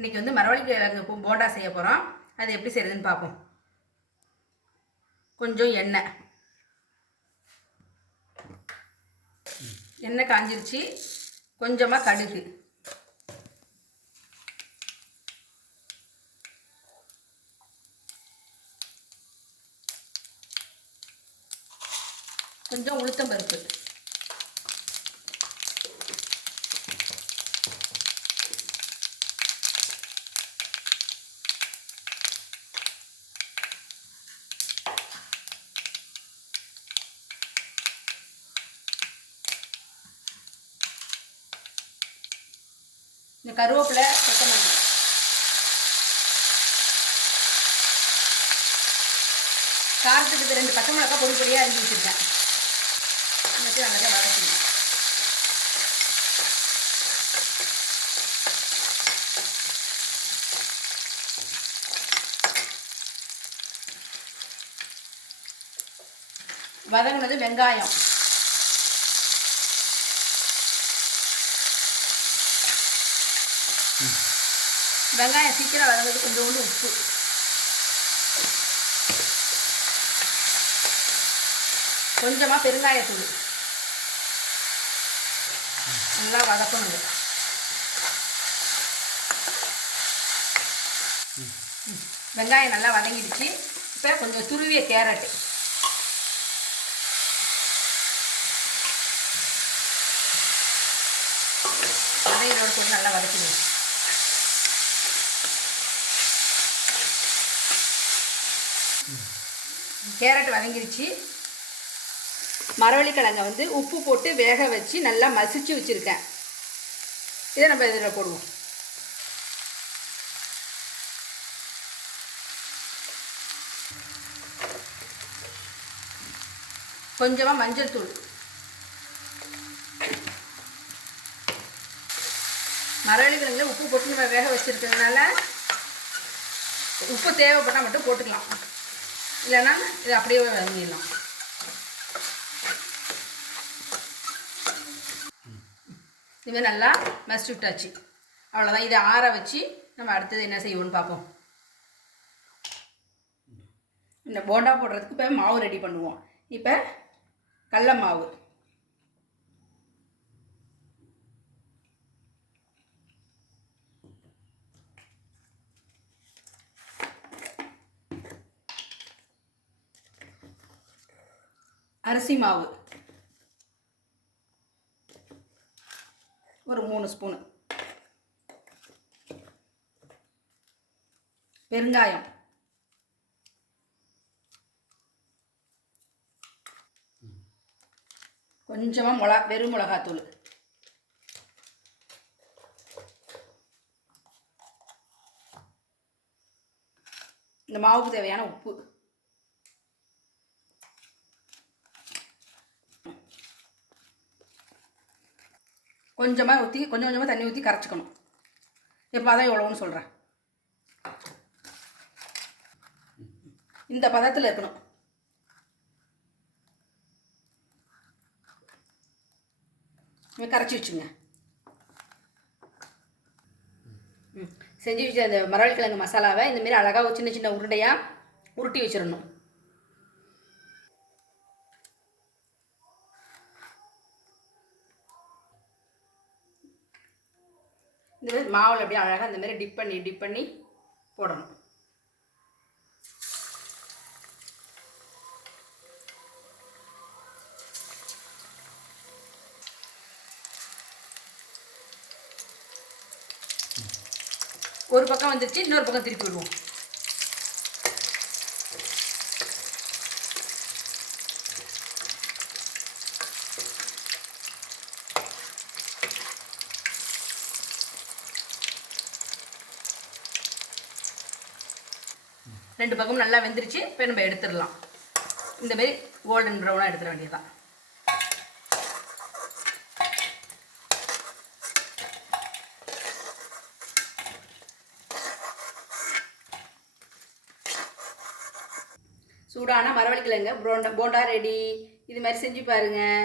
இன்றைக்கி வந்து மரவள்ளி கிழங்கு பூ போண்டா செய்ய போகிறோம் அது எப்படி செய்யுதுன்னு பார்ப்போம் கொஞ்சம் எண்ணெய். எண்ணெய் காஞ்சிருச்சு. கொஞ்சமாக கடுகு. கொஞ்சம் உளுத்தம் பருப்பு இந்த கருவேப்பிலை கொத்தமல்லி காரத்துக்கு ரெண்டு பச்சை மிளகா பொடி பொடியாக அரிஞ்சு வச்சுருக்கேன். வச்சு நல்லா வதக்கணும் வதங்கினது வெங்காயம். வெங்காயம் சீக்கிரம் வதங்கிறது கொஞ்சோண்டு உப்பு. கொஞ்சமாக பெருங்காயத்தூள். நல்லா வதக்கணுங்க வெங்காயம் நல்லா வதங்கிடுச்சு. இப்போ கொஞ்சம் துருவிய கேரட்டு. அதையும் இதோட போட்டு நல்லா வதக்கிடுங்க. கேரட் வதங்கிடுச்சு மரவள்ளிக்கிழங்கை வந்து உப்பு போட்டு வேக வச்சு நல்லா மசிச்சு வச்சுருக்கேன். இதை நம்ம இதில் போடுவோம். கொஞ்சமாக மஞ்சள் தூள். மரவள்ளிக்கிழங்குல உப்பு போட்டு நம்ம வேக வச்சுருக்கிறதுனால உப்பு தேவைப்பட்டால் மட்டும் போட்டுக்கலாம். இல்லைன்னா இது அப்படியே வாங்கிடலாம் இதுமாதிரி நல்லா மசிச்சு விட்டாச்சு. அவ்வளோதான் இதை ஆற வச்சு நம்ம அடுத்தது என்ன செய்வோம்னு பார்ப்போம். இந்த போண்டா போடுறதுக்கு இப்போ மாவு ரெடி பண்ணுவோம். இப்போ கடல மாவு. அரிசி மாவு. ஒரு மூணு ஸ்பூனு. பெருங்காயம். கொஞ்சமாக மிளகா வெறும் மிளகாத்தூள். இந்த மாவுக்கு தேவையான உப்பு. கொஞ்சமாக ஊற்றி கொஞ்சம் கொஞ்சமாக தண்ணி ஊற்றி கரைச்சிக்கணும். இப்போ அதான் எவ்வளோன்னு சொல்கிறேன் இந்த பதத்தில் இருக்கணும். கரைச்சி வச்சுங்க. செஞ்சு வச்ச அந்த மரவள்கிழங்கு மசாலாவை இந்தமாரி அழகாக சின்ன சின்ன உருண்டையாக உருட்டி வச்சிடணும். இந்த மாதிரி மாவில் அப்படியே அழகாக இந்த மாதிரி டிப் பண்ணி டிப் பண்ணி போடணும். ஒரு பக்கம் வந்துருச்சு இன்னொரு பக்கம் திருப்பி விடுவோம். ரெண்டு பக்கமும் நல்லா வெந்துருச்சு. இப்போ நம்ம எடுத்துடலாம். இந்தமாரி கோல்டன் ப்ரௌனாக எடுத்துட வேண்டியதுதான். சூடான மரவள்ளிக்கிழங்க போண்டா ரெடி இது மாதிரி செஞ்சு பாருங்கள்